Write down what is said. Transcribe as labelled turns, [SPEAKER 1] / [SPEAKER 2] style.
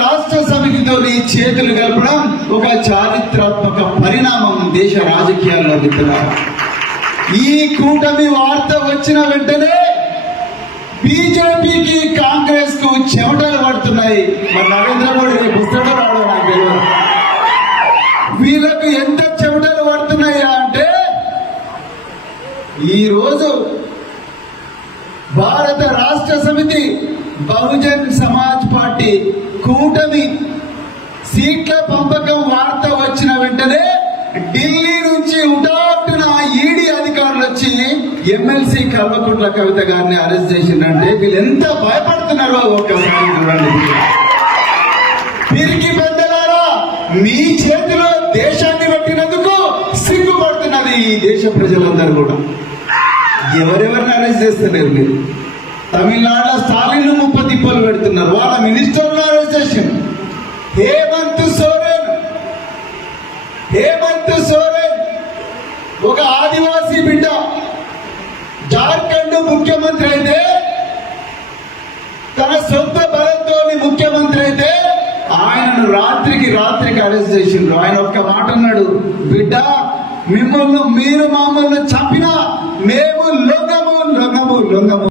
[SPEAKER 1] రాష్ట్ర సమితితో చేతులు కలపడం ఒక చారిత్రాత్మక పరిణామం దేశ రాజకీయాల్లో మిత్రులారా ఈ కూటమి వార్త వచ్చిన వెంటనే బీజేపీకి కాంగ్రెస్కు చెమటలు పడుతున్నాయి. మరి నరేంద్ర మోడీ రేపు రావడం రాడో నాకు తెలియదు. వీళ్ళకు ఎంత చెమటలు పడుతున్నాయా అంటే ఈ రోజు భారత రాష్ట్ర సమితి బహుజన్ సమాజ్ పార్టీ కూటమి సీట్ల పంపకం వార్త వచ్చిన వెంటనే ఢిల్లీ నుంచి ఉటాటున ఈడీ అధికారులు వచ్చి ఎమ్మెల్సీ కల్వకుంట్ల కవిత గారిని అరెస్ట్ చేసిందంటే వీళ్ళు ఎంత భయపడుతున్నారో ఒక్కసారి చూడండి. పిరికి పెద్దలారా మీ చేతిలో దేశాన్ని పెట్టినందుకు సిగ్గుపడుతున్నది ఈ దేశ ప్రజలందరూ కూడా. ఎవరెవరిని అరెస్ట్ చేస్తున్నారు మీరు? తమిళనాడులో స్టాలిన్ ముప్పై తిప్పలు పెడుతున్నారు. వాళ్ళ మినిస్టర్ అరెస్ట్ హేమంత్ సోరెన్. హేమంత్ సోరెన్. ఒక ఆదివాసీ బిడ్డ. జార్ఖండ్ ముఖ్యమంత్రి అయితే తన సొంత బలంతో ముఖ్యమంత్రి అయితే ఆయనను రాత్రికి రాత్రికి అరెస్ట్ చేసిండ్రు. ఆయన ఒక్క మాట అన్నాడు బిడ్డ మిమ్మల్ని మీరు మమ్మల్ని చంపినా మేము లొంగము లొంగము లొంగము.